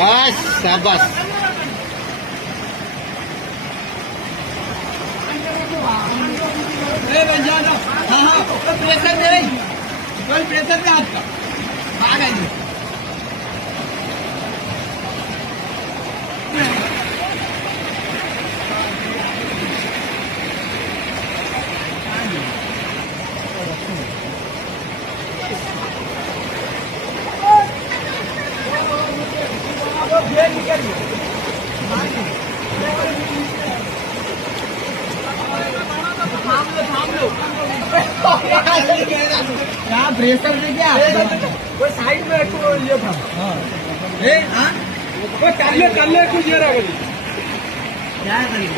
बस शाबाश। हाँ हाँ प्रेशर दे रही, कोई प्रेशर पे आपका आ गई। यहाँ प्रेशर से क्या वो साइड में ये था। हाँ वो कर ले कुछ ये रहा क्या करिए।